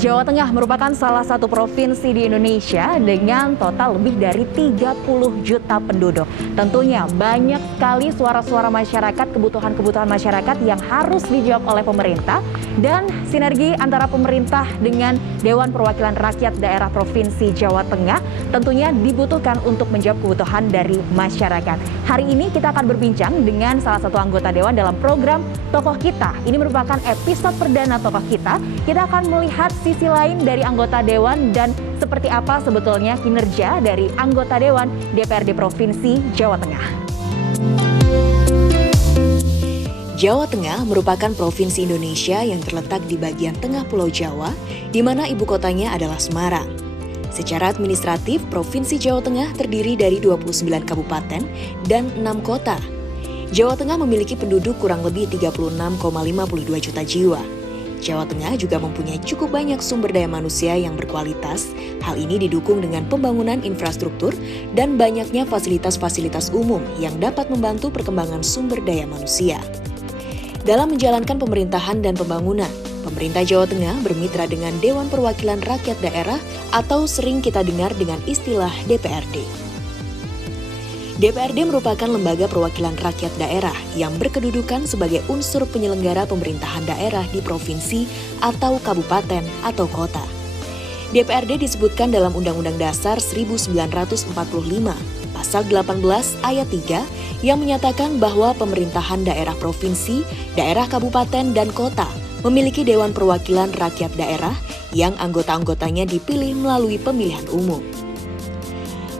Jawa Tengah merupakan salah satu provinsi di Indonesia dengan total lebih dari 30 juta penduduk. Tentunya banyak sekali suara-suara masyarakat, kebutuhan-kebutuhan masyarakat yang harus dijawab oleh pemerintah, dan sinergi antara pemerintah dengan Dewan Perwakilan Rakyat Daerah Provinsi Jawa Tengah tentunya dibutuhkan untuk menjawab kebutuhan dari masyarakat. Hari ini kita akan berbincang dengan salah satu anggota Dewan dalam program Tokoh Kita. Ini merupakan episode perdana Tokoh Kita. Kita akan melihat sisi lain dari anggota Dewan dan seperti apa sebetulnya kinerja dari anggota Dewan DPRD Provinsi Jawa Tengah. Jawa Tengah merupakan provinsi Indonesia yang terletak di bagian tengah Pulau Jawa, di mana ibu kotanya adalah Semarang. Secara administratif, Provinsi Jawa Tengah terdiri dari 29 kabupaten dan 6 kota. Jawa Tengah memiliki penduduk kurang lebih 36,52 juta jiwa. Jawa Tengah juga mempunyai cukup banyak sumber daya manusia yang berkualitas. Hal ini didukung dengan pembangunan infrastruktur dan banyaknya fasilitas-fasilitas umum yang dapat membantu perkembangan sumber daya manusia. Dalam menjalankan pemerintahan dan pembangunan, pemerintah Jawa Tengah bermitra dengan Dewan Perwakilan Rakyat Daerah atau sering kita dengar dengan istilah DPRD. DPRD merupakan lembaga perwakilan rakyat daerah yang berkedudukan sebagai unsur penyelenggara pemerintahan daerah di provinsi atau kabupaten atau kota. DPRD disebutkan dalam Undang-Undang Dasar 1945, Pasal 18 Ayat 3 yang menyatakan bahwa pemerintahan daerah provinsi, daerah kabupaten, dan kota memiliki Dewan Perwakilan Rakyat Daerah yang anggota-anggotanya dipilih melalui pemilihan umum.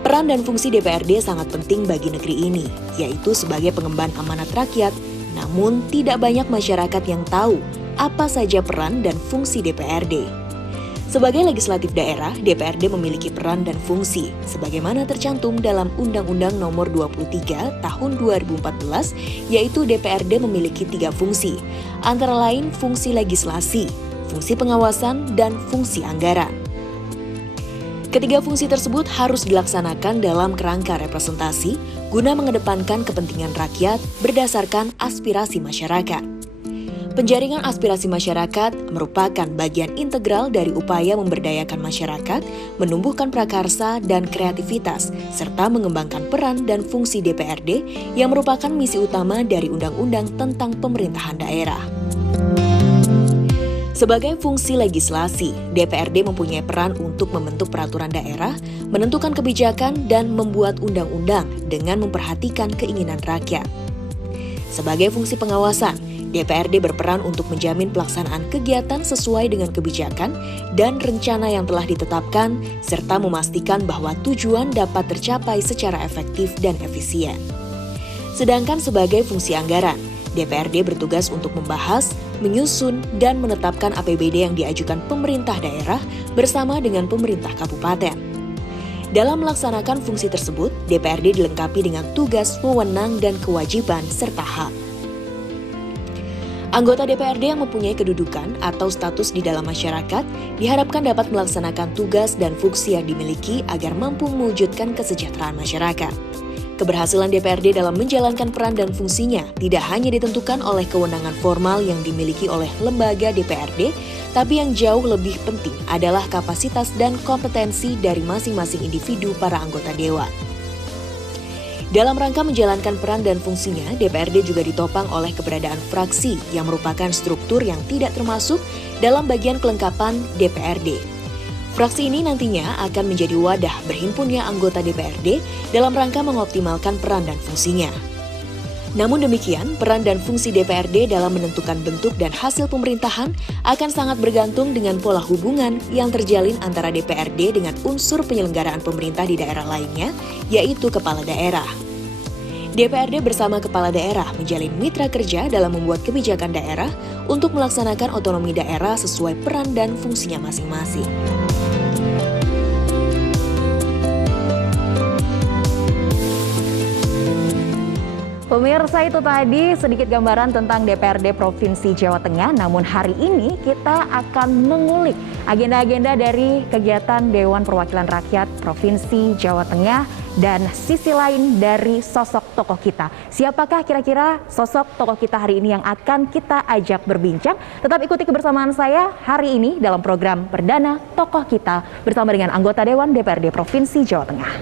Peran dan fungsi DPRD sangat penting bagi negeri ini, yaitu sebagai pengemban amanat rakyat, namun tidak banyak masyarakat yang tahu apa saja peran dan fungsi DPRD. Sebagai legislatif daerah, DPRD memiliki peran dan fungsi, sebagaimana tercantum dalam Undang-Undang Nomor 23 Tahun 2014, yaitu DPRD memiliki 3 fungsi, antara lain fungsi legislasi, fungsi pengawasan, dan fungsi anggaran. Ketiga fungsi tersebut harus dilaksanakan dalam kerangka representasi guna mengedepankan kepentingan rakyat berdasarkan aspirasi masyarakat. Penjaringan aspirasi masyarakat merupakan bagian integral dari upaya memberdayakan masyarakat, menumbuhkan prakarsa dan kreativitas, serta mengembangkan peran dan fungsi DPRD yang merupakan misi utama dari Undang-Undang tentang Pemerintahan Daerah. Sebagai fungsi legislasi, DPRD mempunyai peran untuk membentuk peraturan daerah, menentukan kebijakan, dan membuat undang-undang dengan memperhatikan keinginan rakyat. Sebagai fungsi pengawasan, DPRD berperan untuk menjamin pelaksanaan kegiatan sesuai dengan kebijakan dan rencana yang telah ditetapkan, serta memastikan bahwa tujuan dapat tercapai secara efektif dan efisien. Sedangkan sebagai fungsi anggaran, DPRD bertugas untuk membahas, menyusun, dan menetapkan APBD yang diajukan pemerintah daerah bersama dengan pemerintah kabupaten. Dalam melaksanakan fungsi tersebut, DPRD dilengkapi dengan tugas, wewenang, dan kewajiban serta hak. Anggota DPRD yang mempunyai kedudukan atau status di dalam masyarakat diharapkan dapat melaksanakan tugas dan fungsi yang dimiliki agar mampu mewujudkan kesejahteraan masyarakat. Keberhasilan DPRD dalam menjalankan peran dan fungsinya tidak hanya ditentukan oleh kewenangan formal yang dimiliki oleh lembaga DPRD, tapi yang jauh lebih penting adalah kapasitas dan kompetensi dari masing-masing individu para anggota dewan. Dalam rangka menjalankan peran dan fungsinya, DPRD juga ditopang oleh keberadaan fraksi yang merupakan struktur yang tidak termasuk dalam bagian kelengkapan DPRD. Fraksi ini nantinya akan menjadi wadah berhimpunnya anggota DPRD dalam rangka mengoptimalkan peran dan fungsinya. Namun demikian, peran dan fungsi DPRD dalam menentukan bentuk dan hasil pemerintahan akan sangat bergantung dengan pola hubungan yang terjalin antara DPRD dengan unsur penyelenggaraan pemerintah di daerah lainnya, yaitu kepala daerah. DPRD bersama kepala daerah menjalin mitra kerja dalam membuat kebijakan daerah untuk melaksanakan otonomi daerah sesuai peran dan fungsinya masing-masing. Pemirsa, itu tadi sedikit gambaran tentang DPRD Provinsi Jawa Tengah. Namun hari ini kita akan mengulik agenda-agenda dari kegiatan Dewan Perwakilan Rakyat Provinsi Jawa Tengah dan sisi lain dari sosok tokoh kita. Siapakah kira-kira sosok tokoh kita hari ini yang akan kita ajak berbincang? Tetap ikuti kebersamaan saya hari ini dalam program Perdana Tokoh Kita bersama dengan anggota Dewan DPRD Provinsi Jawa Tengah.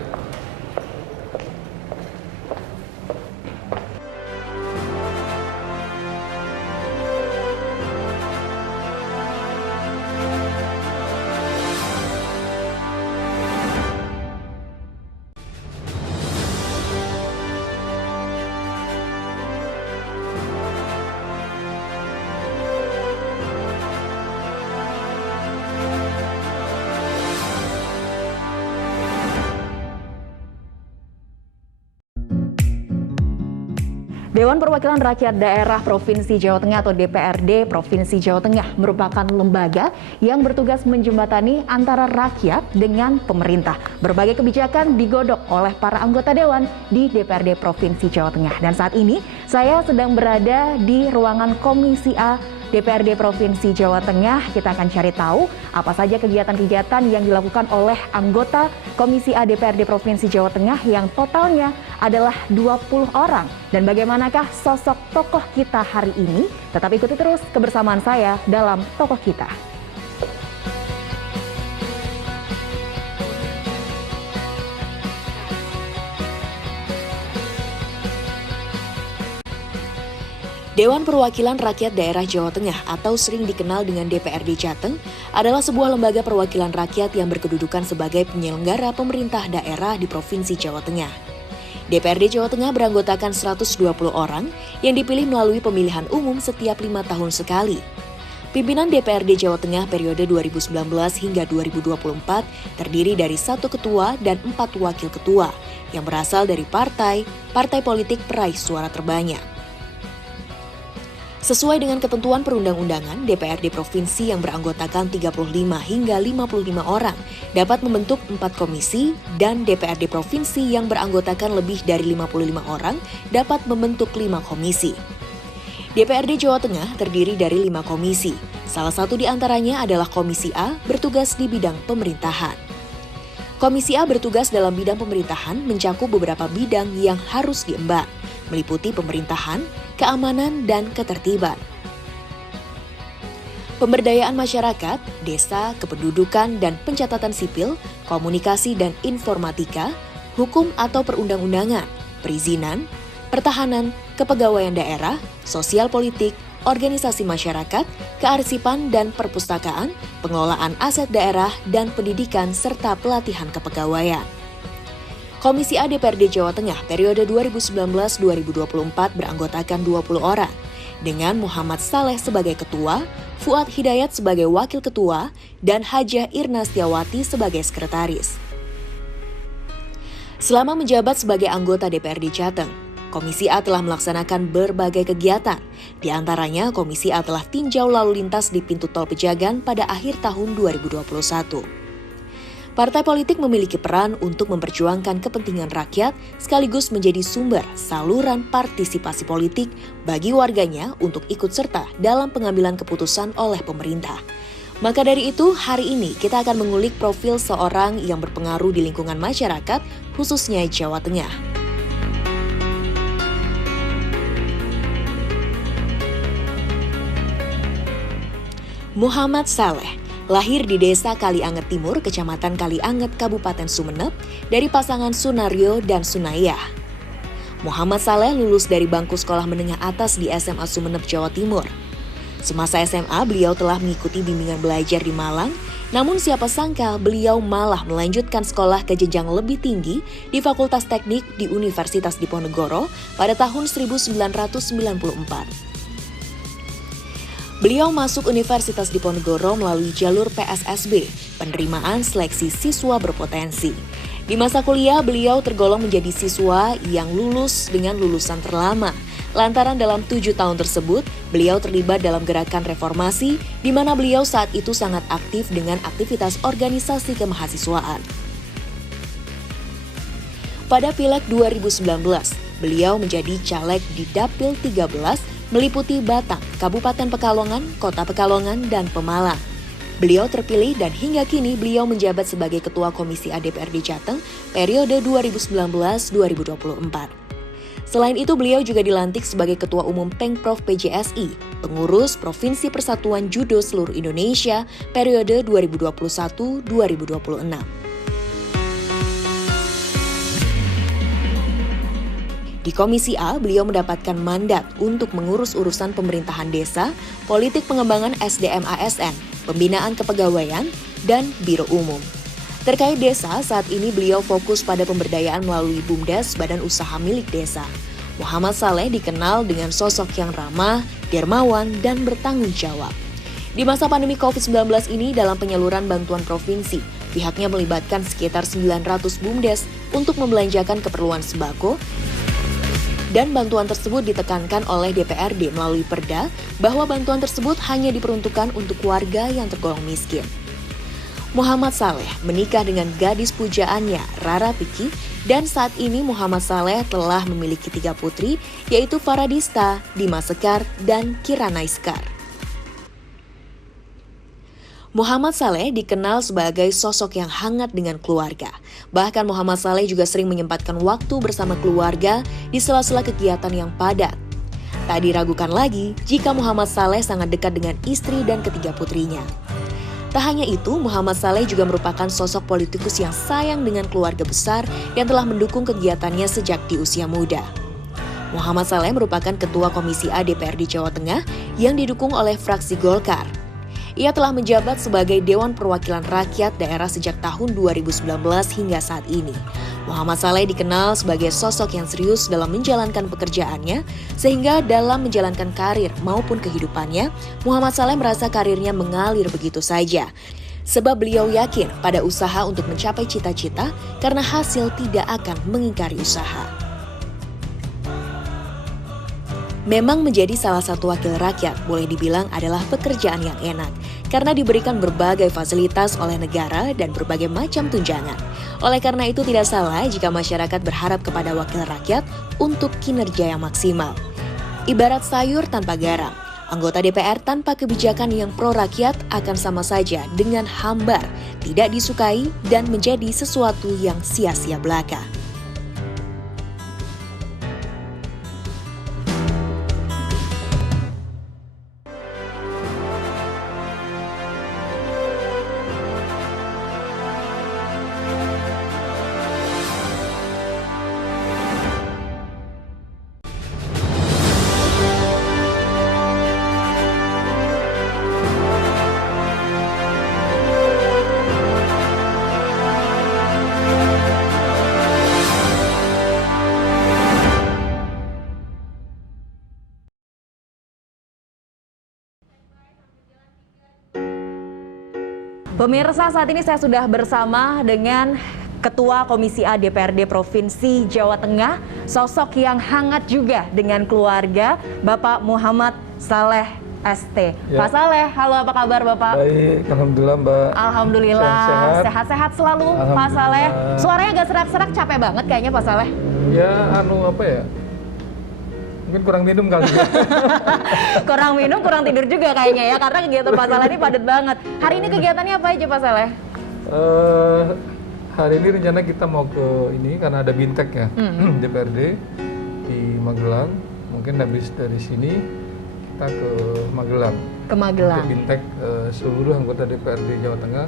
Dewan Perwakilan Rakyat Daerah Provinsi Jawa Tengah atau DPRD Provinsi Jawa Tengah merupakan lembaga yang bertugas menjembatani antara rakyat dengan pemerintah. Berbagai kebijakan digodok oleh para anggota Dewan di DPRD Provinsi Jawa Tengah. Dan saat ini saya sedang berada di ruangan Komisi A DPRD Provinsi Jawa Tengah. Kita akan cari tahu apa saja kegiatan-kegiatan yang dilakukan oleh anggota Komisi A DPRD Provinsi Jawa Tengah yang totalnya adalah 20 orang. Dan bagaimanakah sosok tokoh kita hari ini? Tetap ikuti terus kebersamaan saya dalam Tokoh Kita. Dewan Perwakilan Rakyat Daerah Jawa Tengah atau sering dikenal dengan DPRD Jateng adalah sebuah lembaga perwakilan rakyat yang berkedudukan sebagai penyelenggara pemerintah daerah di Provinsi Jawa Tengah. DPRD Jawa Tengah beranggotakan 120 orang yang dipilih melalui pemilihan umum setiap 5 tahun sekali. Pimpinan DPRD Jawa Tengah periode 2019 hingga 2024 terdiri dari 1 ketua dan 4 wakil ketua yang berasal dari partai politik peraih suara terbanyak. Sesuai dengan ketentuan perundang-undangan, DPRD Provinsi yang beranggotakan 35 hingga 55 orang dapat membentuk 4 komisi dan DPRD Provinsi yang beranggotakan lebih dari 55 orang dapat membentuk 5 komisi. DPRD Jawa Tengah terdiri dari 5 komisi. Salah satu di antaranya adalah Komisi A bertugas di bidang pemerintahan. Komisi A bertugas dalam bidang pemerintahan mencakup beberapa bidang yang harus diemban, meliputi pemerintahan, keamanan, dan ketertiban. Pemberdayaan masyarakat, desa, kependudukan dan pencatatan sipil, komunikasi dan informatika, hukum atau perundang-undangan, perizinan, pertahanan, kepegawaian daerah, sosial politik, organisasi masyarakat, kearsipan dan perpustakaan, pengelolaan aset daerah dan pendidikan serta pelatihan kepegawaian. Komisi A DPRD Jawa Tengah periode 2019-2024 beranggotakan 20 orang, dengan Muhammad Saleh sebagai ketua, Fuad Hidayat sebagai wakil ketua, dan Hajah Irna Setiawati sebagai sekretaris. Selama menjabat sebagai anggota DPRD Jateng, Komisi A telah melaksanakan berbagai kegiatan, di antaranya Komisi A telah tinjau lalu lintas di pintu tol Pejagan pada akhir tahun 2021. Partai politik memiliki peran untuk memperjuangkan kepentingan rakyat sekaligus menjadi sumber saluran partisipasi politik bagi warganya untuk ikut serta dalam pengambilan keputusan oleh pemerintah. Maka dari itu, hari ini kita akan mengulik profil seorang yang berpengaruh di lingkungan masyarakat, khususnya Jawa Tengah. Muhammad Saleh lahir di Desa Kalianget Timur, Kecamatan Kalianget, Kabupaten Sumeneb, dari pasangan Sunario dan Sunayah. Muhammad Saleh lulus dari bangku sekolah menengah atas di SMA Sumeneb, Jawa Timur. Semasa SMA, beliau telah mengikuti bimbingan belajar di Malang, namun siapa sangka beliau malah melanjutkan sekolah ke jenjang lebih tinggi di Fakultas Teknik di Universitas Diponegoro pada tahun 1994. Beliau masuk Universitas Diponegoro melalui jalur PSSB, penerimaan seleksi siswa berpotensi. Di masa kuliah, beliau tergolong menjadi siswa yang lulus dengan lulusan terlama. Lantaran dalam 7 tahun tersebut, beliau terlibat dalam gerakan reformasi, di mana beliau saat itu sangat aktif dengan aktivitas organisasi kemahasiswaan. Pada Pileg 2019, beliau menjadi caleg di Dapil 13, meliputi Batang, Kabupaten Pekalongan, Kota Pekalongan, dan Pemalang. Beliau terpilih dan hingga kini beliau menjabat sebagai Ketua Komisi A DPRD Jateng periode 2019-2024. Selain itu, beliau juga dilantik sebagai Ketua Umum Pengprov PJSI, pengurus Provinsi Persatuan Judo Seluruh Indonesia periode 2021-2026. Di Komisi A, beliau mendapatkan mandat untuk mengurus urusan pemerintahan desa, politik pengembangan SDM ASN, pembinaan kepegawaian, dan Biro Umum. Terkait desa, saat ini beliau fokus pada pemberdayaan melalui BUMDes, Badan Usaha Milik Desa. Muhammad Saleh dikenal dengan sosok yang ramah, dermawan, dan bertanggung jawab. Di masa pandemi COVID-19 ini, dalam penyaluran bantuan provinsi, pihaknya melibatkan sekitar 900 BUMDes untuk membelanjakan keperluan sembako, dan bantuan tersebut ditekankan oleh DPRD melalui Perda bahwa bantuan tersebut hanya diperuntukkan untuk warga yang tergolong miskin. Muhammad Saleh menikah dengan gadis pujaannya, Rara Piki, dan saat ini Muhammad Saleh telah memiliki 3 putri, yaitu Faradista, Dimas Sekar, dan Kirana Iskar. Muhammad Saleh dikenal sebagai sosok yang hangat dengan keluarga. Bahkan Muhammad Saleh juga sering menyempatkan waktu bersama keluarga di sela-sela kegiatan yang padat. Tak diragukan lagi jika Muhammad Saleh sangat dekat dengan istri dan ketiga putrinya. Tak hanya itu, Muhammad Saleh juga merupakan sosok politikus yang sayang dengan keluarga besar yang telah mendukung kegiatannya sejak di usia muda. Muhammad Saleh merupakan Ketua Komisi A DPRD Jawa Tengah yang didukung oleh fraksi Golkar. Ia telah menjabat sebagai Dewan Perwakilan Rakyat Daerah sejak tahun 2019 hingga saat ini. Muhammad Saleh dikenal sebagai sosok yang serius dalam menjalankan pekerjaannya, sehingga dalam menjalankan karir maupun kehidupannya, Muhammad Saleh merasa karirnya mengalir begitu saja. Sebab beliau yakin pada usaha untuk mencapai cita-cita karena hasil tidak akan mengingkari usaha. Memang menjadi salah satu wakil rakyat boleh dibilang adalah pekerjaan yang enak karena diberikan berbagai fasilitas oleh negara dan berbagai macam tunjangan. Oleh karena itu tidak salah jika masyarakat berharap kepada wakil rakyat untuk kinerja yang maksimal. Ibarat sayur tanpa garam, anggota DPR tanpa kebijakan yang pro rakyat akan sama saja dengan hambar, tidak disukai dan menjadi sesuatu yang sia-sia belaka. Pemirsa, saat ini saya sudah bersama dengan Ketua Komisi A DPRD Provinsi Jawa Tengah, sosok yang hangat juga dengan keluarga, Bapak Muhammad Saleh ST. Ya. Pak Saleh, halo, apa kabar Bapak? Baik, alhamdulillah Mbak. Alhamdulillah, sehat-sehat selalu Pak Saleh. Suaranya agak serak-serak, capek banget kayaknya Pak Saleh. Ya, apa ya? Mungkin kurang minum kali ya. Kurang minum, kurang tidur juga kayaknya ya, karena kegiatan Pak Saleh ini padat banget. Hari ini kegiatannya apa aja Pak Saleh? Hari ini rencana kita mau ke ini karena ada bintek ya, DPRD di Magelang. Mungkin habis dari sini kita ke Magelang. Ke Magelang. Untuk bintek seluruh anggota DPRD Jawa Tengah.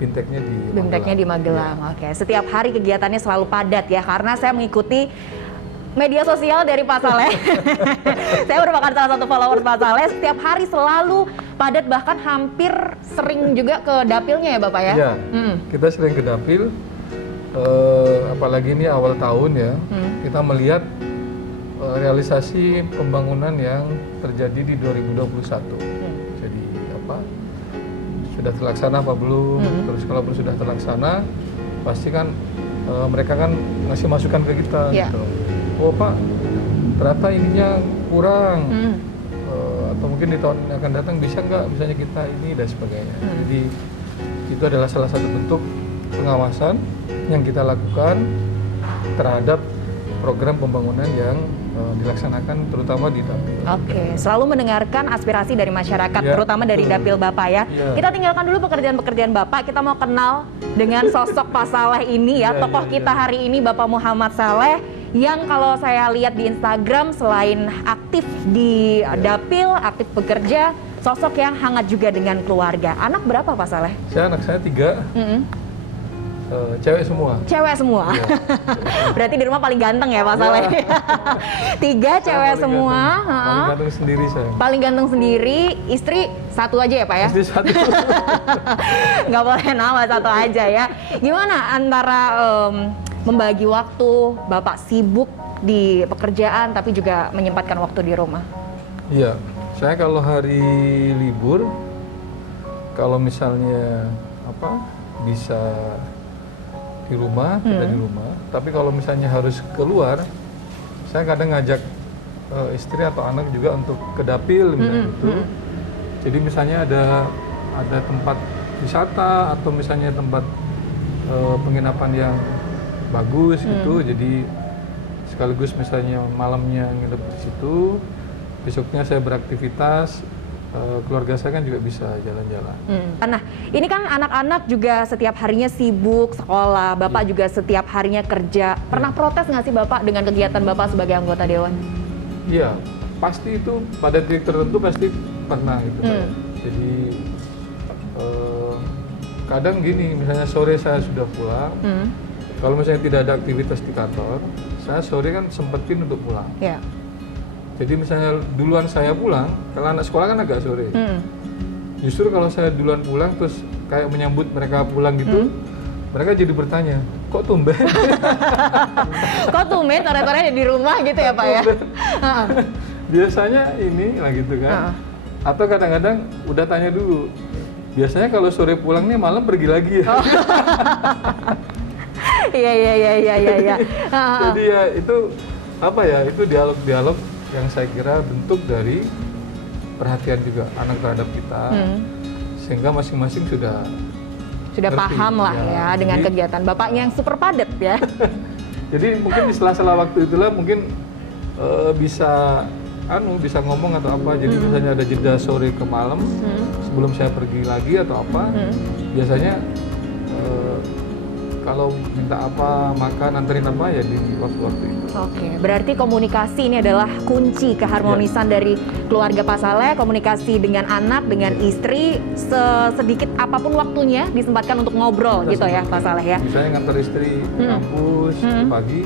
Binteknya di Magelang. Binteknya di Magelang. Ya. Oke, setiap hari kegiatannya selalu padat ya, karena saya mengikuti media sosial dari Pak Saleh. Saya merupakan salah satu follower Pak Saleh. Setiap hari selalu padat, bahkan hampir sering juga ke dapilnya ya Bapak ya? Iya, kita sering ke dapil. Apalagi ini awal tahun ya, kita melihat realisasi pembangunan yang terjadi di 2021. Jadi sudah terlaksana apa belum? Terus kalau sudah terlaksana, pasti kan mereka kan ngasih masukan ke kita. Gitu. Oh Pak, ternyata ininya kurang, atau mungkin di tahun yang akan datang bisa nggak misalnya kita ini dan sebagainya. Jadi itu adalah salah satu bentuk pengawasan yang kita lakukan terhadap program pembangunan yang dilaksanakan terutama di dapil. Oke, selalu mendengarkan aspirasi dari masyarakat, Ya, terutama dari betul. dapil Bapak ya. Ya. Kita tinggalkan dulu pekerjaan-pekerjaan Bapak, kita mau kenal dengan sosok Pak Saleh ini ya, Ya, tokoh ya, kita ya. hari ini Bapak Muhammad Saleh, yang kalau saya lihat di Instagram selain aktif di dapil, aktif bekerja, sosok yang hangat juga dengan keluarga. Anak berapa Pak Saleh? Anak saya 3, cewek semua. Cewek semua. Iya. Berarti di rumah paling ganteng ya Pak Saleh? 3 cewek Paling semua. ganteng. Paling heeh. ganteng sendiri saya. Paling ganteng sendiri, istri 1 aja ya Pak ya? Istri 1. Nggak boleh nama 1 aja ya. Gimana antara membagi waktu, Bapak sibuk di pekerjaan tapi juga menyempatkan waktu di rumah? Iya, saya kalau hari libur, kalau misalnya bisa di rumah, kita di rumah. Tapi kalau misalnya harus keluar, saya kadang ngajak istri atau anak juga untuk ke dapil misalnya gitu. Jadi misalnya ada tempat wisata atau misalnya tempat penginapan yang bagus gitu. Jadi sekaligus misalnya malamnya nginep di situ, besoknya saya beraktivitas. Keluarga saya kan juga bisa jalan-jalan. Nah, ini kan anak-anak juga setiap harinya sibuk sekolah, Bapak juga setiap harinya kerja. Pernah protes nggak sih Bapak dengan kegiatan Bapak sebagai anggota Dewan? Iya, pasti itu pada titik tertentu pasti pernah gitu. Jadi kadang gini, misalnya sore saya sudah pulang, kalau misalnya tidak ada aktivitas di kantor, saya sore kan sempetin untuk pulang. Ya. Jadi misalnya duluan saya pulang, kalau anak sekolah kan agak sore. Justru kalau saya duluan pulang terus kayak menyambut mereka pulang gitu, mereka jadi bertanya, kok tumben? Kok tumben sore-sore ada di rumah gitu ya Pak ya? Biasanya ini lah gitu kan. Atau kadang-kadang udah tanya dulu, biasanya kalau sore pulang nih malam pergi lagi ya? Iya. Jadi ya itu itu dialog-dialog yang saya kira bentuk dari perhatian juga anak terhadap kita, sehingga masing-masing sudah ngerti, paham lah ya dengan jadi, kegiatan Bapaknya yang super padat ya. Jadi mungkin di sela-sela waktu itulah mungkin bisa ngomong atau apa. Jadi misalnya ada jeda sore ke malam sebelum saya pergi lagi atau apa, biasanya kalau minta apa, makan, anterin apa ya di waktu-waktu itu. Oke, berarti komunikasi ini adalah kunci keharmonisan dari keluarga Pak Saleh, komunikasi dengan anak, dengan istri, sedikit apapun waktunya disempatkan untuk ngobrol gitu ya Pak Saleh ya. Misalnya nganter istri ke kampus pagi,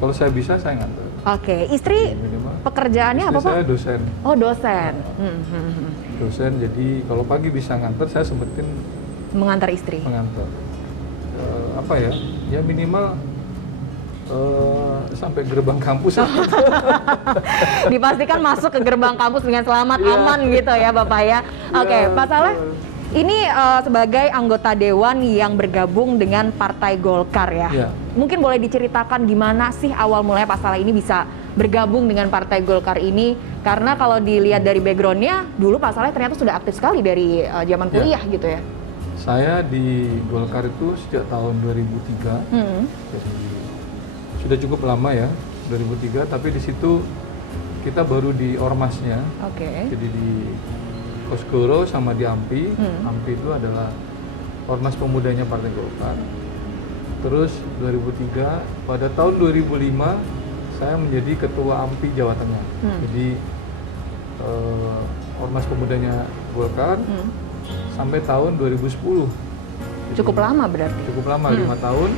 kalau saya bisa saya nganter. Oke, istri pekerjaannya apa Pak? Saya dosen. Oh dosen. Dosen, jadi kalau pagi bisa nganter, saya sempetin Mengantar istri. mengantar. Ya minimal sampai gerbang kampus. Dipastikan masuk ke gerbang kampus dengan selamat, aman gitu ya Bapak ya. Oke, Pak Saleh, ini sebagai anggota Dewan yang bergabung dengan Partai Golkar ya. Iya. Mungkin boleh diceritakan gimana sih awal mulanya Pak Saleh ini bisa bergabung dengan Partai Golkar ini? Karena kalau dilihat dari backgroundnya, dulu Pak Saleh ternyata sudah aktif sekali dari zaman kuliah gitu ya. Saya di Golkar itu sejak tahun 2003, jadi sudah cukup lama ya, 2003. Tapi di situ kita baru di ormasnya, Oke. jadi di Kosgoro sama di AMPI. AMPI itu adalah ormas pemudanya Partai Golkar. Terus 2003, pada tahun 2005 saya menjadi ketua AMPI Jawa Tengah. Jadi ormas pemudanya Golkar. Sampai tahun 2010. Cukup lama berarti. Cukup lama, 5 tahun.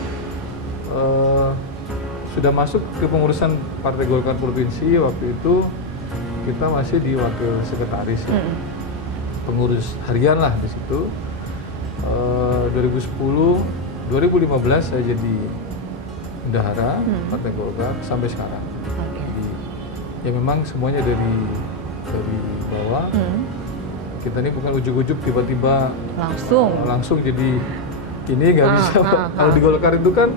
Sudah masuk ke pengurusan Partai Golkar Provinsi. Waktu itu kita masih di wakil sekretaris, ya. Pengurus harian lah di situ. 2010, 2015 saya jadi bendahara Partai Golkar sampai sekarang. Jadi ya memang semuanya dari bawah. Kita ini bukan ujuk-ujuk tiba-tiba langsung jadi ini nggak bisa. Kalau di Golkar itu kan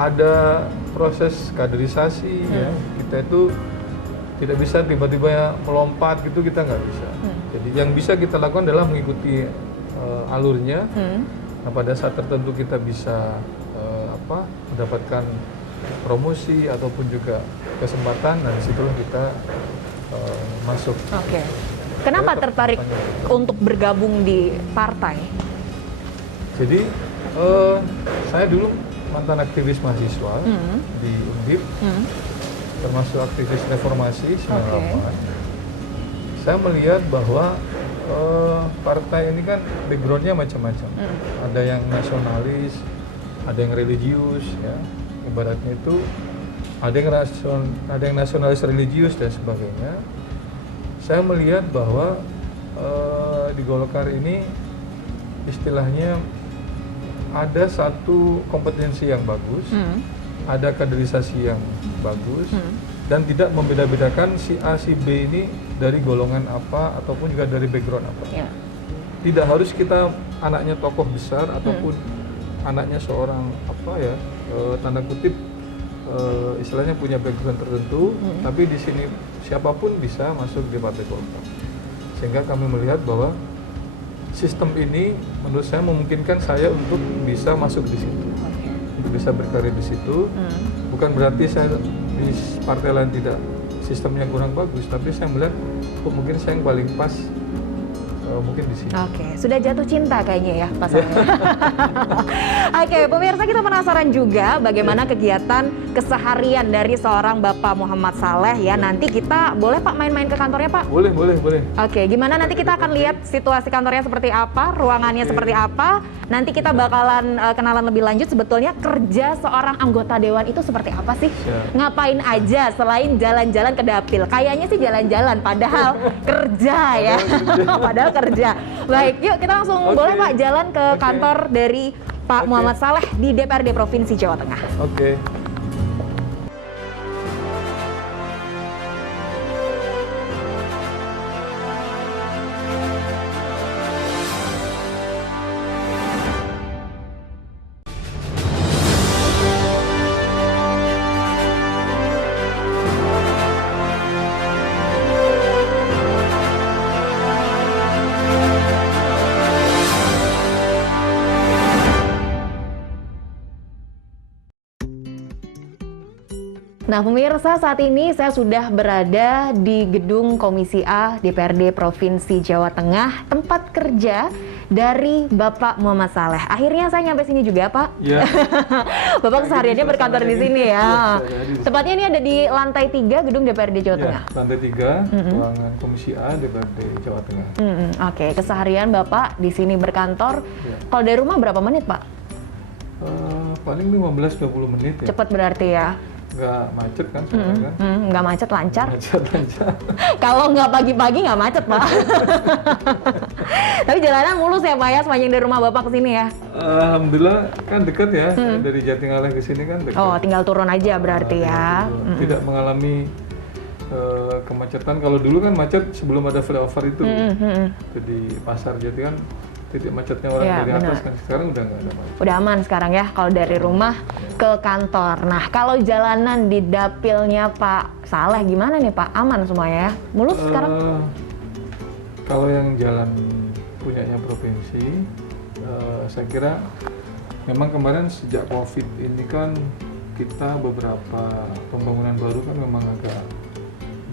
ada proses kaderisasi ya. Kita itu tidak bisa tiba-tiba melompat gitu, kita nggak bisa. Jadi yang bisa kita lakukan adalah mengikuti alurnya. Nah pada saat tertentu kita bisa mendapatkan promosi ataupun juga kesempatan, dan disitulah kita masuk. Oke. Kenapa tertarik untuk bergabung di partai? Jadi saya dulu mantan aktivis mahasiswa di Undip, termasuk aktivis reformasi 98. Saya melihat bahwa partai ini kan backgroundnya macam-macam. Ada yang nasionalis, ada yang religius, ya. Ibaratnya itu ada yang nasionalis religius dan sebagainya. Saya melihat bahwa di Golkar ini istilahnya ada satu kompetensi yang bagus, ada kaderisasi yang bagus, dan tidak membeda-bedakan si A si B ini dari golongan apa ataupun juga dari background apa. Ya. Tidak harus kita anaknya tokoh besar ataupun anaknya seorang apa ya, tanda kutip istilahnya punya background tertentu, tapi di sini siapapun bisa masuk di Partai Golkar. Sehingga kami melihat bahwa sistem ini menurut saya memungkinkan saya untuk bisa masuk di situ, untuk bisa berkarir di situ. Bukan berarti saya di partai lain tidak sistemnya kurang bagus, tapi saya melihat mungkin saya yang paling pas mungkin di sini. Oke, sudah jatuh cinta kayaknya ya Pak Saleh. Oke, pemirsa, kita penasaran juga bagaimana kegiatan keseharian dari seorang Bapak Muhammad Saleh ya. Nanti kita boleh Pak main-main ke kantornya Pak? Boleh. Oke, gimana nanti kita akan lihat situasi kantornya seperti apa, ruangannya seperti apa. Nanti kita bakalan kenalan lebih lanjut sebetulnya kerja seorang anggota dewan itu seperti apa sih? Ngapain aja selain jalan-jalan ke dapil? Kayaknya sih jalan-jalan, padahal kerja ya. Padahal kerja. Baik, yuk kita langsung boleh Pak jalan ke kantor dari Pak Muhammad Saleh di DPRD Provinsi Jawa Tengah. Oke. Nah pemirsa, saat ini saya sudah berada di gedung Komisi A DPRD Provinsi Jawa Tengah, tempat kerja dari Bapak Muhammad Saleh. Akhirnya saya nyampe sini juga Pak. Ya. Bapak kesehariannya berkantor di sini ya. Tepatnya ini ada di lantai 3 gedung DPRD Jawa Tengah. Lantai 3, ruangan Komisi A DPRD Jawa Tengah. Oke, keseharian Bapak di sini berkantor. Kalau dari rumah berapa menit Pak? Paling 15-20 menit ya. Cepat berarti ya. Nggak macet kan sekarang kan? Nggak macet, lancar. Lancar. Kalau nggak pagi-pagi nggak macet Pak. Tapi jalanan mulus ya Pak ya sepanjang dari rumah Bapak ke sini ya? Alhamdulillah kan dekat ya, dari Jatingaleh ke sini kan dekat. Oh, tinggal turun aja berarti ya. Tidak mengalami kemacetan. Kalau dulu kan macet sebelum ada flyover itu. Jadi pasar Jati kan titik macetnya orang dari atas kan. Sekarang udah nggak ada macet. Udah aman sekarang ya kalau dari rumah ke kantor. Nah kalau jalanan di dapilnya Pak Saleh gimana nih Pak? Aman semuanya ya? Mulus sekarang? Kalau yang jalan punyanya provinsi, saya kira memang kemarin sejak COVID ini kan kita beberapa pembangunan baru kan memang agak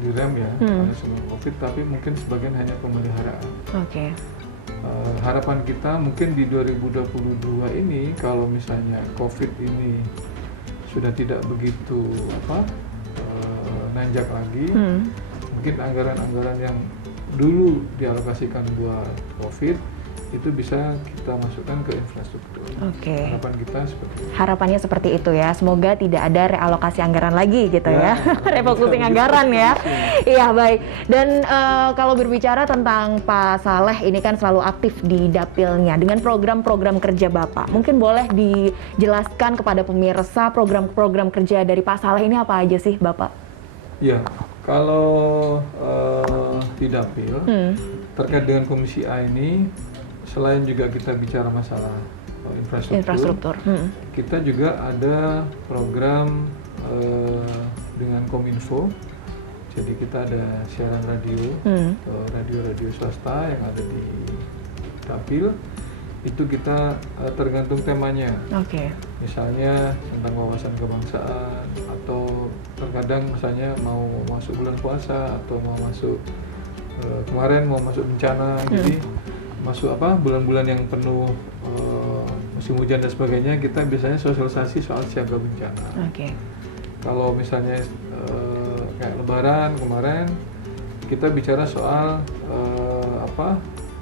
direm ya karena semua COVID, tapi mungkin sebagian hanya pemeliharaan. Oke. Harapan kita mungkin di 2022 ini kalau misalnya COVID ini sudah tidak begitu nanjak lagi, mungkin anggaran-anggaran yang dulu dialokasikan buat COVID itu bisa kita masukkan ke infrastruktur. Oke. Harapan kita seperti itu. Harapannya seperti itu ya. Semoga tidak ada realokasi anggaran lagi gitu ya. Refocusing anggaran ya. Iya baik. Dan kalau berbicara tentang Pak Saleh ini kan selalu aktif di dapilnya dengan program-program kerja Bapak. Mungkin boleh dijelaskan kepada pemirsa program-program kerja dari Pak Saleh ini apa aja sih Bapak? Iya. Kalau di dapil terkait dengan Komisi A ini, selain juga kita bicara masalah infrastruktur. Kita juga ada program dengan Kominfo. Jadi kita ada siaran radio, radio-radio swasta yang ada di dapil. itu kita tergantung temanya. Oke. Misalnya tentang wawasan kebangsaan, atau terkadang misalnya mau masuk bulan puasa atau mau masuk kemarin mau masuk bencana, jadi masuk bulan-bulan yang penuh musim hujan dan sebagainya, kita biasanya sosialisasi soal siaga bencana. Oke. Kalau misalnya kayak Lebaran kemarin, kita bicara soal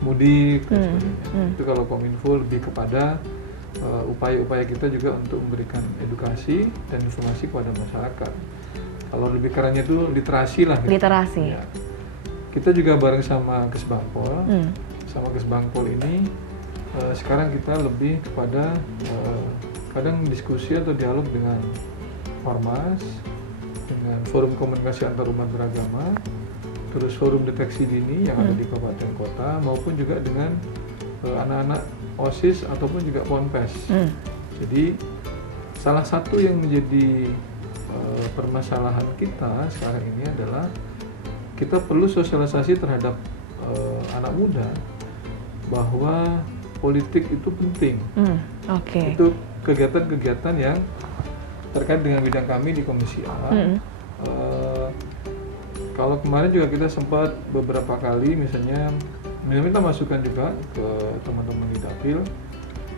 mudik dan sebagainya. Itu kalau Kominfo lebih kepada upaya-upaya kita juga untuk memberikan edukasi dan informasi kepada masyarakat. Kalau lebih kerennya itu literasi lah. Gitu. Literasi. Ya. Kita juga bareng sama Kesbangpol. Sama Kesbangpol ini sekarang kita lebih kepada kadang diskusi atau dialog dengan Ormas, dengan forum komunikasi antar umat beragama, terus forum deteksi dini yang ada di kabupaten kota, maupun juga dengan anak-anak OSIS ataupun juga Ponpes. Jadi salah satu yang menjadi permasalahan kita sekarang ini adalah kita perlu sosialisasi terhadap anak muda bahwa politik itu penting. Oke. Itu kegiatan-kegiatan yang terkait dengan bidang kami di Komisi A. Kalau kemarin juga kita sempat beberapa kali misalnya minta masukan juga ke teman-teman di Dapil,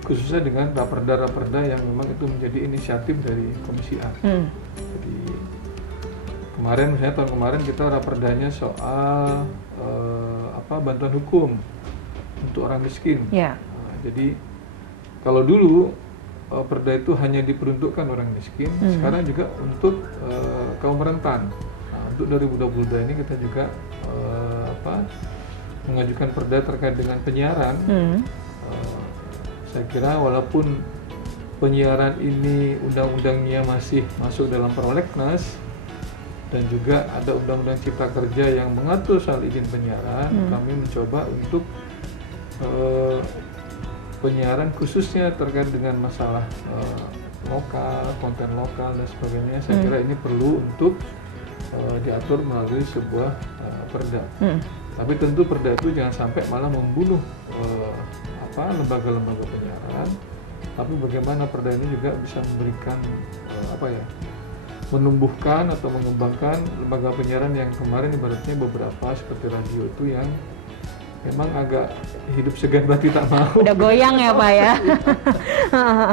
khususnya dengan raperda yang memang itu menjadi inisiatif dari Komisi A. Jadi kemarin misalnya tahun kemarin kita raperdanya soal bantuan hukum untuk orang miskin. Yeah. Jadi kalau dulu perda itu hanya diperuntukkan orang miskin, sekarang juga untuk kaum rentan. Nah, untuk 2022 ini kita juga mengajukan perda terkait dengan penyiaran. Saya kira walaupun penyiaran ini undang-undangnya masih masuk dalam prolegnas dan juga ada undang-undang cipta kerja yang mengatur soal izin penyiaran, kami mencoba untuk penyiaran khususnya terkait dengan masalah lokal, konten lokal dan sebagainya. Saya kira ini perlu untuk diatur melalui sebuah perda. Tapi tentu perda itu jangan sampai malah membunuh lembaga-lembaga penyiaran. Tapi bagaimana perda ini juga bisa memberikan menumbuhkan atau mengembangkan lembaga penyiaran yang kemarin ibaratnya beberapa seperti radio itu yang memang agak hidup segan berarti tak mau. Udah goyang ya Pak ya.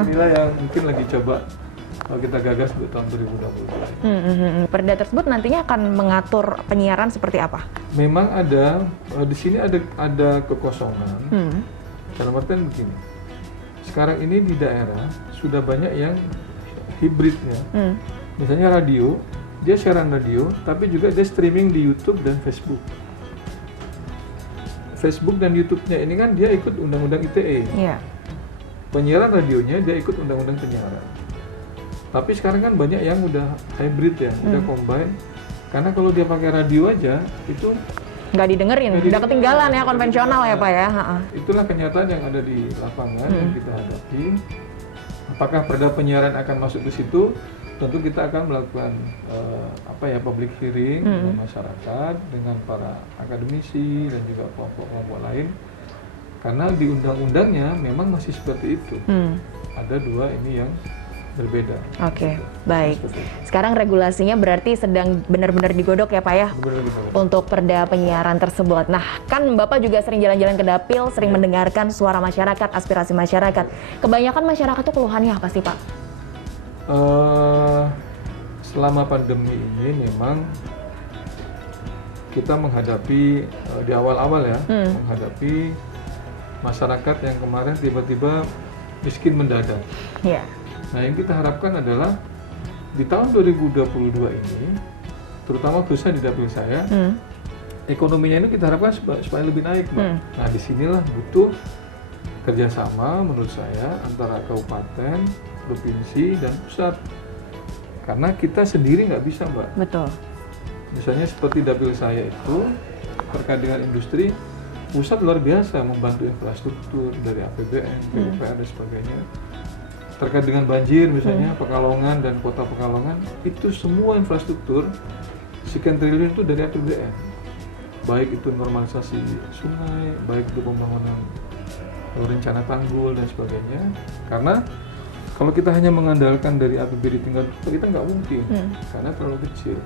Inilah yang mungkin lagi coba kita gagas untuk tahun 2022. Perda tersebut nantinya akan mengatur penyiaran seperti apa? Memang ada di sini ada kekosongan. Dalam artian begini. Sekarang ini di daerah sudah banyak yang hibrid ya. Misalnya radio, dia siaran radio, tapi juga dia streaming di YouTube dan Facebook. Facebook dan YouTube-nya ini kan dia ikut undang-undang ITE. Iya. Penyiaran radionya dia ikut undang-undang penyiaran. Tapi sekarang kan banyak yang udah hybrid ya, udah combine. Karena kalau dia pakai radio aja itu nggak didengerin, udah ketinggalan ya konvensional ya Pak ya. Itulah kenyataan yang ada di lapangan yang kita hadapi. Apakah perda penyiaran akan masuk ke situ? Tentu kita akan melakukan public hearing dengan masyarakat, dengan para akademisi dan juga kelompok-kelompok lain. Karena di undang-undangnya memang masih seperti itu. Ada dua ini yang berbeda. Oke, baik. Sekarang regulasinya berarti sedang benar-benar digodok ya Pak ya? Untuk perda penyiaran tersebut. Nah, kan Bapak juga sering jalan-jalan ke Dapil, sering mendengarkan suara masyarakat, aspirasi masyarakat. Kebanyakan masyarakat tuh keluhannya apa sih Pak? Selama pandemi ini memang kita menghadapi di awal-awal ya, menghadapi masyarakat yang kemarin tiba-tiba miskin mendadak. Yeah. Nah, yang kita harapkan adalah di tahun 2022 ini, terutama khususnya di Dapil saya, ekonominya ini kita harapkan supaya lebih naik, Mbak. Nah, disinilah butuh kerjasama menurut saya antara kabupaten, provinsi, dan pusat. Karena kita sendiri nggak bisa, Mbak. Betul. Misalnya seperti Dapil saya itu, terkait dengan industri, pusat luar biasa membantu infrastruktur dari APBN, PUPR, dan sebagainya. Terkait dengan banjir misalnya, Pekalongan dan kota Pekalongan, itu semua infrastruktur, sekian triliun itu dari APBN. Baik itu normalisasi sungai, baik itu pembangunan lalu rencana tanggul dan sebagainya. Karena kalau kita hanya mengandalkan dari APBD tingkat kita nggak mungkin, karena terlalu kecil.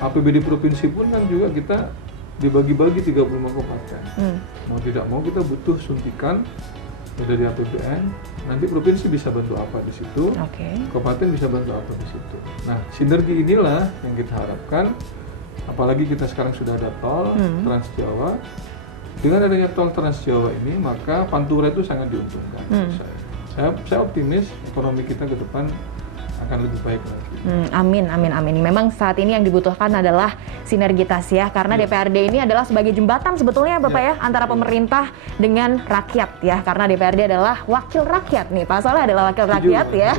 APBD provinsi pun kan juga kita dibagi-bagi 35 kabupaten. Mau tidak mau kita butuh suntikan dari APBN. Nanti provinsi bisa bantu apa di situ, kabupaten bisa bantu apa di situ. Nah, sinergi inilah yang kita harapkan. Apalagi kita sekarang sudah ada tol Trans Jawa. Dengan adanya tol Trans Jawa ini, maka Pantura itu sangat diuntungkan. Saya optimis ekonomi kita ke depan akan lebih baik lagi. Amin, amin, amin. Memang saat ini yang dibutuhkan adalah sinergitas ya, karena DPRD ini adalah sebagai jembatan sebetulnya Bapak ya, antara pemerintah dengan rakyat ya, karena DPRD adalah wakil rakyat nih, Pak Saleh adalah wakil rakyat ya,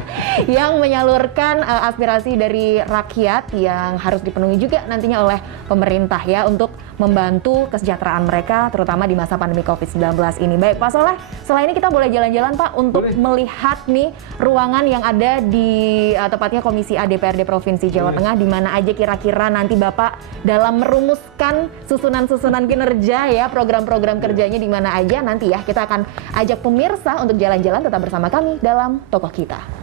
yang menyalurkan aspirasi dari rakyat yang harus dipenuhi juga nantinya oleh pemerintah ya, untuk membantu kesejahteraan mereka terutama di masa pandemi COVID-19 ini. Baik Pak Saleh, setelah ini kita boleh jalan-jalan Pak untuk melihat nih ruangan yang ada di tepatnya Komisi A DPRD Provinsi Jawa Tengah, di mana aja kira-kira nanti Bapak dalam merumuskan susunan-susunan kinerja ya, program-program kerjanya di mana aja nanti ya. Kita akan ajak pemirsa untuk jalan-jalan, tetap bersama kami dalam Tokoh Kita.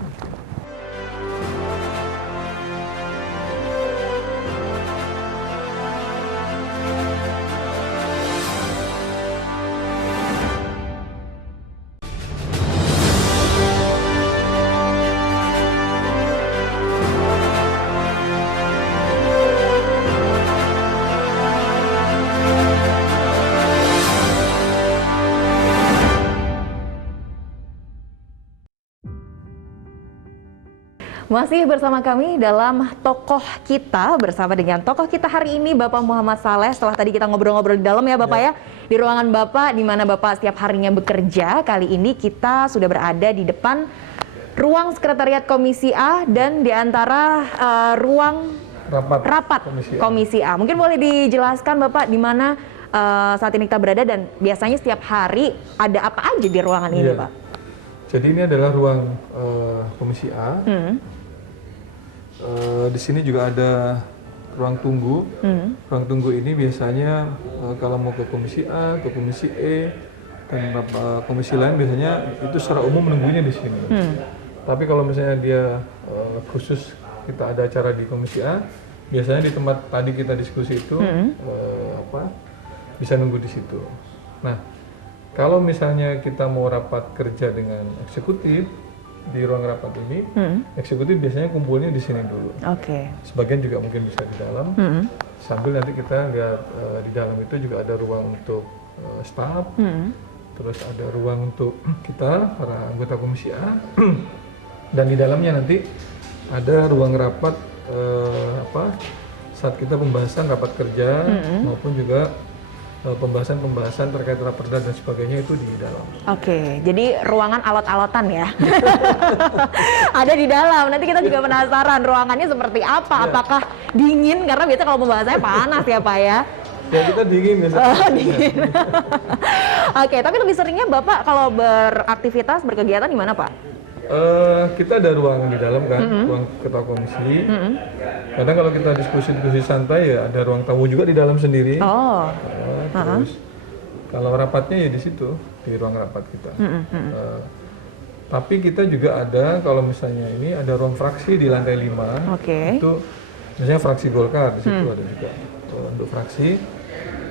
Masih bersama kami dalam Tokoh Kita, bersama dengan tokoh kita hari ini Bapak Muhammad Saleh. Setelah tadi kita ngobrol-ngobrol di dalam ya Bapak ya, di ruangan Bapak di mana Bapak setiap harinya bekerja. Kali ini kita sudah berada di depan ruang sekretariat Komisi A dan di antara ruang rapat Komisi A. Mungkin boleh dijelaskan Bapak di mana saat ini kita berada dan biasanya setiap hari ada apa aja di ruangan ini Pak? Jadi ini adalah ruang Komisi A. Di sini juga ada ruang tunggu. Ruang tunggu ini biasanya kalau mau ke Komisi A, ke Komisi E, dan beberapa komisi lain biasanya itu secara umum menunggunya di sini. Tapi kalau misalnya dia khusus kita ada acara di Komisi A, biasanya di tempat tadi kita diskusi itu bisa nunggu di situ. Nah, kalau misalnya kita mau rapat kerja dengan eksekutif di ruang rapat ini, eksekutif biasanya kumpulnya di sini dulu. Sebagian juga mungkin bisa di dalam. Sambil nanti kita lihat di dalam itu juga ada ruang untuk staf, terus ada ruang untuk kita para anggota Komisi A, dan di dalamnya nanti ada ruang rapat saat kita pembahasan rapat kerja maupun juga pembahasan terkait raperda dan sebagainya itu di dalam. Jadi ruangan alot-alotan ya. Ada di dalam. Nanti kita juga penasaran ruangannya seperti apa. Apakah dingin? Karena biasa kalau pembahasannya panas ya Pak ya. Ya kita dingin biasanya. Dingin. Tapi lebih seringnya Bapak kalau beraktivitas, berkegiatan di mana Pak? Kita ada ruangan di dalam kan, ruang ketua komisi. Kadang kalau kita diskusi santai ya ada ruang tamu juga di dalam sendiri. Terus kalau rapatnya ya di situ, di ruang rapat kita. Tapi kita juga ada, kalau misalnya ini ada ruang fraksi di lantai 5. Itu misalnya fraksi Golkar di situ ada juga untuk fraksi.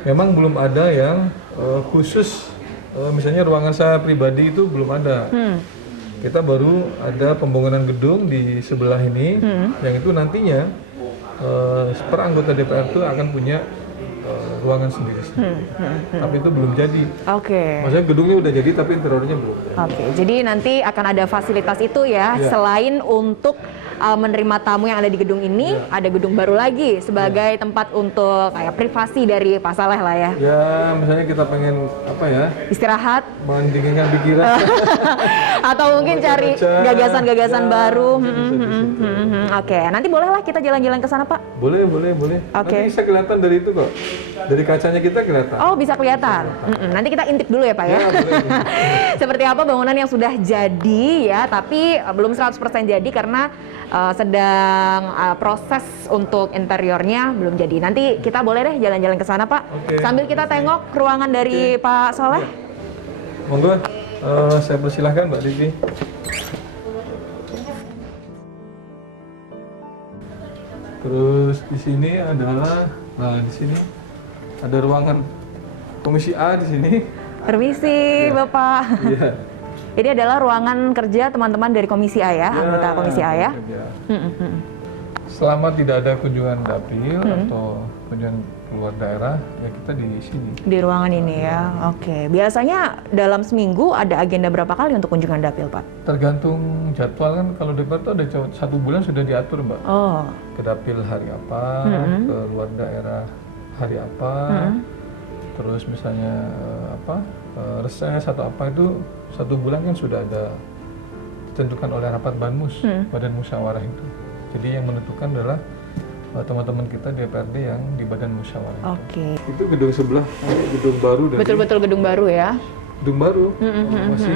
Memang belum ada yang khusus, misalnya ruangan saya pribadi itu belum ada. Kita baru ada pembangunan gedung di sebelah ini, yang itu nantinya per anggota DPR itu akan punya ruangan sendiri. Tapi itu belum jadi. Maksudnya gedungnya udah jadi tapi interiornya belum. Jadi nanti akan ada fasilitas itu ya. Selain untuk menerima tamu yang ada di gedung ini, ada gedung baru lagi sebagai tempat untuk kayak privasi dari Pak Saleh lah ya. Ya, misalnya kita pengen istirahat, mendinginkan pikiran. Atau mungkin cari gagasan-gagasan baru. Nanti bolehlah kita jalan-jalan ke sana Pak. Boleh. Nanti bisa kelihatan dari itu kok. Dari kacanya kita kelihatan. Bisa kelihatan. Nanti kita intip dulu ya Pak ya. Boleh. Seperti apa bangunan yang sudah jadi ya, tapi belum 100% jadi karena sedang proses untuk interiornya belum jadi. Nanti kita boleh deh jalan-jalan ke sana Pak. Sambil kita tengok ruangan dari Pak Saleh. Monggo. Saya persilahkan Mbak Livi. Terus di sini adalah, nah di sini ada ruangan Komisi A di sini. Permisi, Ya. Bapak. Iya. Ini adalah ruangan kerja teman-teman dari Komisi A ya, anggota Komisi A ya. iya. Mm-mm. Selama tidak ada kunjungan dapil atau kunjungan keluar daerah, ya kita di sini. Di ruangan ini ya, oke. Biasanya dalam seminggu ada agenda berapa kali untuk kunjungan dapil, Pak? Tergantung jadwal kan, kalau DPR itu ada 1 bulan sudah diatur Mbak. Oh, Ke dapil hari apa, ke luar daerah hari apa, terus misalnya reses atau apa itu 1 bulan kan sudah ada ditentukan oleh rapat Banmus, Badan Musyawarah itu. Jadi yang menentukan adalah teman-teman kita DPRD yang di Badan Musyawarah itu. oke. Itu gedung sebelah, nanti gedung baru dari Betul-betul gedung baru ya. gedung baru masih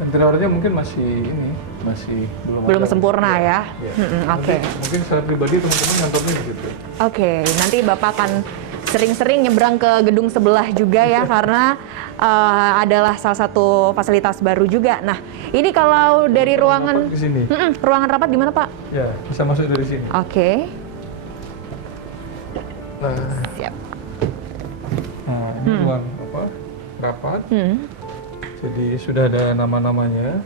interiornya mungkin masih belum ada. Sempurna ya. Iya. Oke. Nanti mungkin secara pribadi teman-teman ngantornya di situ. Oke, nanti Bapak akan sering-sering nyebrang ke gedung sebelah juga ya, karena adalah salah satu fasilitas baru juga. Nah, ini kalau dari ruangan Rapat di sini. ruangan rapat di mana, Pak? Ya, bisa masuk dari sini. Oke, Nah, siap. ini ruang rapat. Jadi sudah ada nama-namanya.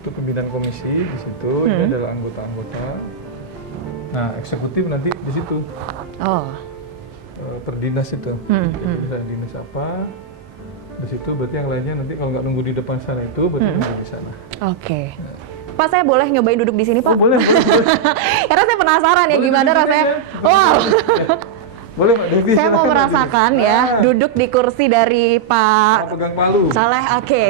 Itu pimpinan komisi di situ, ini adalah anggota-anggota. Nah, eksekutif nanti di situ. Oh, Perdinas itu. Jadi bisa dinas apa? Di situ berarti yang lainnya nanti kalau nggak nunggu di depan sana itu berarti nunggu di sana. oke. Pak, saya boleh nyobain duduk di sini, Pak? Boleh. Karena saya penasaran ya gimana duduk rasanya. aja. Wow. Boleh Pak Devi. Saya mau silakan. merasakan ya duduk di kursi dari Mau Pak pegang palu. Saleh. Oke.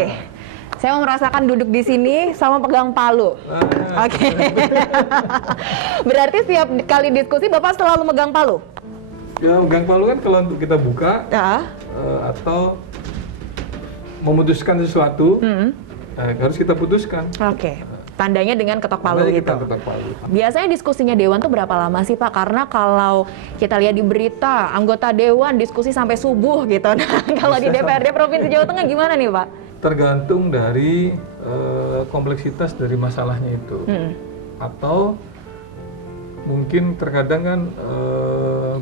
Saya mau merasakan duduk di sini sama pegang palu. Oke. Berarti setiap kali diskusi Bapak selalu megang palu? Ya, pegang palu kan kalau untuk kita buka Ya. atau memutuskan sesuatu, harus kita putuskan. Oke. Tandanya dengan ketok palu Makanya gitu. kita ketok palu. Biasanya diskusinya Dewan tuh berapa lama sih, Pak? Karena kalau kita lihat di berita, anggota Dewan diskusi sampai subuh gitu. Nah, kalau di DPRD Provinsi Jawa Tengah gimana nih, Pak? Tergantung dari kompleksitas dari masalahnya itu. Atau mungkin terkadang kan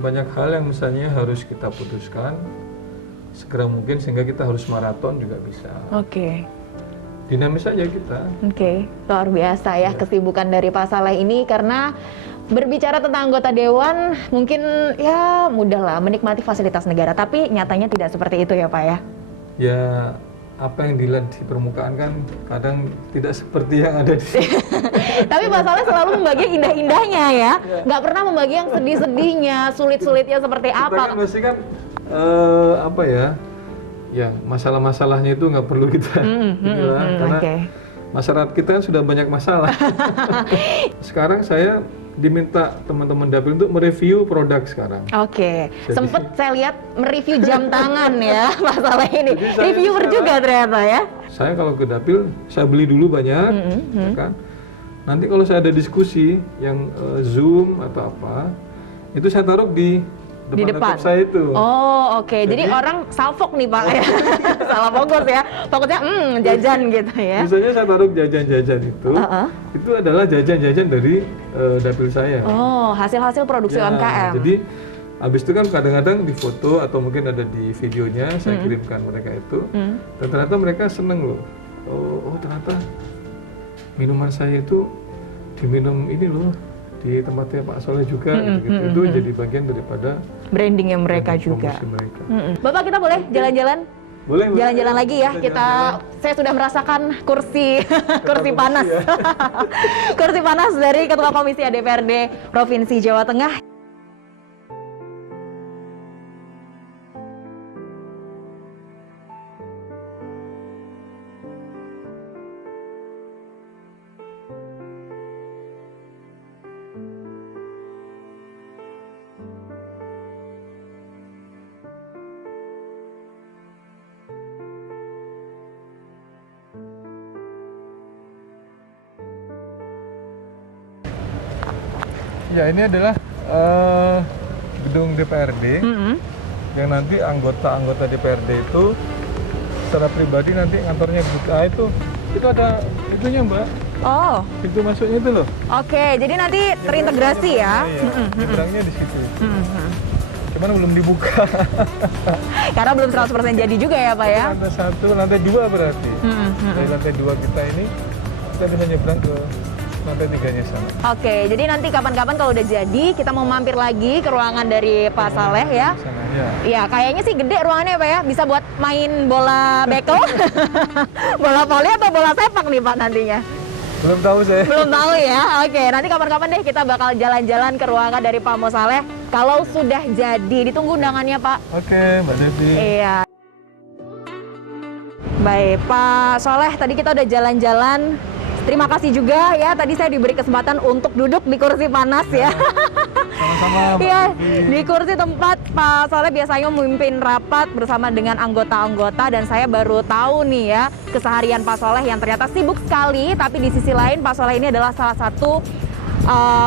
banyak hal yang misalnya harus kita putuskan segera mungkin sehingga kita harus maraton juga bisa. Oke. Dinamis aja kita. Oke, luar biasa ya kesibukan dari Pak Saleh ini, karena berbicara tentang anggota Dewan mungkin ya mudah lah menikmati fasilitas negara, tapi nyatanya tidak seperti itu ya Pak ya? Ya, apa yang dilihat di permukaan kan kadang tidak seperti yang ada di sini. Tapi Pak Saleh selalu membagi indah-indahnya ya, nggak pernah membagi yang sedih-sedihnya, sulit-sulitnya seperti Kita apa. kan pasti kan apa ya? Ya, masalah-masalahnya itu nggak perlu kita inilah, karena oke. masyarakat kita kan sudah banyak masalah. Sekarang saya diminta teman-teman dapil untuk mereview produk sekarang. Oke, Jadi- sempet saya lihat mereview jam tangan ya Pak Saleh ini. Jadi saya Reviewer sekarang- juga ternyata ya. Saya kalau ke dapil, saya beli dulu banyak, ya kan? Nanti kalau saya ada diskusi yang Zoom atau apa, itu saya taruh di Di depan. laptop saya itu. Oh oke, jadi Jadi- orang salfok nih Pak ya. Salah fokus ya. Fokusnya jajan gitu ya. Misalnya saya taruh jajan-jajan itu, Heeh. itu adalah jajan-jajan dari dapil saya. Oh, hasil-hasil produksi Ya, UMKM. Jadi habis itu kan kadang-kadang di foto atau mungkin ada di videonya saya kirimkan mereka itu, dan ternyata mereka seneng loh. Oh ternyata minuman saya itu diminum ini loh di tempatnya Pak Soleh juga, gitu-gitu. Itu jadi bagian daripada Brandingnya mereka juga. promosi mereka. Bapak, kita boleh jalan-jalan? Boleh. Mbak? Jalan-jalan lagi ya. Kita Saya sudah merasakan kursi kursi komisi panas. ya. Kursi panas dari Ketua Komisi DPRD Provinsi Jawa Tengah. Ya, ini adalah gedung DPRD yang nanti anggota-anggota DPRD itu secara pribadi nanti kantornya GKA itu ada itunya Mbak, Oh, pintu masuknya itu loh. oke. Jadi nanti terintegrasi ya. Iya, nyebrangnya di situ. Cuman belum dibuka. Karena belum 100% jadi juga ya Pak ya. Lantai 1, lantai 2 berarti. Dari lantai 2 kita ini kita bisa nyebrang ke lantai 3-nya sana. Oke, jadi nanti kapan-kapan kalau udah jadi kita mau mampir lagi ke ruangan dari Pak Saleh ya. Di sana, ya. Iya, kayaknya sih gede ruangannya Pak ya. Bisa buat main bola bekel, bola voli atau bola sepak nih Pak nantinya. Belum tahu saya. Belum tahu ya. Oke, nanti kapan-kapan deh kita bakal jalan-jalan ke ruangan dari Pak Mo Saleh. Kalau sudah jadi, ditunggu undangannya Pak. Oke, Mbak Devi. Iya. Baik, Pak Soleh, tadi kita udah jalan-jalan. Terima kasih juga ya, tadi saya diberi kesempatan untuk duduk di kursi panas ya. Sama-sama. Mbak Iya, Devi. di kursi tempat Pak Soleh biasanya memimpin rapat bersama dengan anggota-anggota, dan saya baru tahu nih ya keseharian Pak Soleh yang ternyata sibuk sekali, tapi di sisi lain Pak Soleh ini adalah salah satu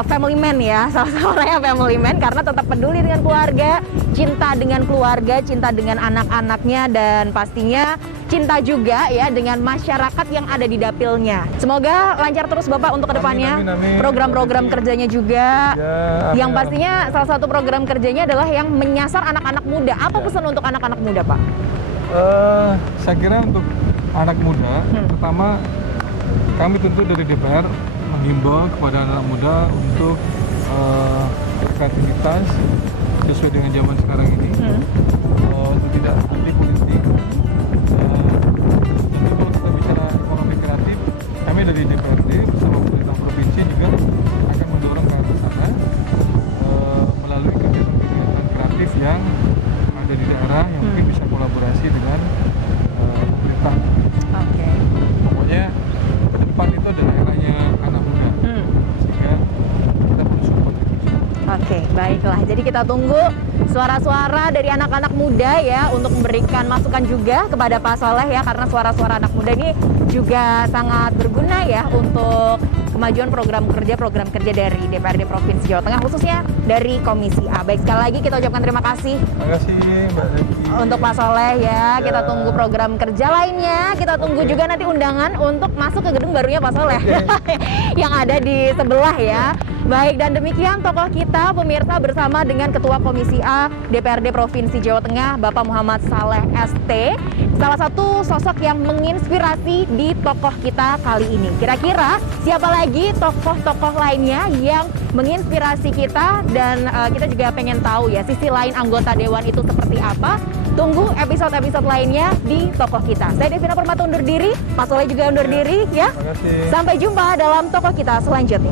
family man ya, salah satu family man karena tetap peduli dengan keluarga, cinta dengan keluarga, cinta dengan anak-anaknya, dan pastinya cinta juga ya dengan masyarakat yang ada di dapilnya. Semoga lancar terus Bapak untuk kedepannya. Amin, amin, amin. Program-program kerjanya juga. Ya, Yang amin. pastinya salah satu program kerjanya adalah yang menyasar anak-anak muda. Apa Ya. pesan untuk anak-anak muda Pak? Saya kira untuk anak muda, pertama kami tentu dari DPR menghimbau kepada anak muda untuk kreativitas sesuai dengan zaman sekarang ini, untuk tidak anti politik. Dan kalau kita bicara ekonomi kreatif, kami dari DPRD bersama pemerintah provinsi juga akan mendorong ke arah sana melalui kegiatan-kegiatan kreatif yang ada di daerah yang mungkin bisa kolaborasi dengan pemerintah. Oke. Pokoknya ke depan itu adalah eranya anak muda, sehingga kita perlu support itu. Oke, baiklah. Jadi kita tunggu suara-suara dari anak-anak muda ya untuk memberikan masukan juga kepada Pak Soleh ya, karena suara-suara anak muda ini juga sangat berguna ya untuk kemajuan program kerja dari DPRD Provinsi Jawa Tengah, khususnya dari Komisi A. Baik, sekali lagi kita ucapkan terima kasih Terima kasih Mbak Devi. untuk Pak Soleh ya. Kita tunggu program kerja lainnya. Kita tunggu juga nanti undangan untuk masuk ke gedung barunya Pak Soleh yang ada di sebelah ya. Baik, dan demikian tokoh kita pemirsa bersama dengan Ketua Komisi A DPRD Provinsi Jawa Tengah Bapak Muhammad Saleh ST. Salah satu sosok yang menginspirasi di tokoh kita kali ini. Kira-kira siapa lagi tokoh-tokoh lainnya yang menginspirasi kita, dan kita juga pengen tahu ya sisi lain anggota dewan itu seperti apa. Tunggu episode-episode lainnya di tokoh kita. Saya Devina Permata undur diri, Pak Soleh juga undur diri ya. Terima kasih. Sampai jumpa dalam tokoh kita selanjutnya.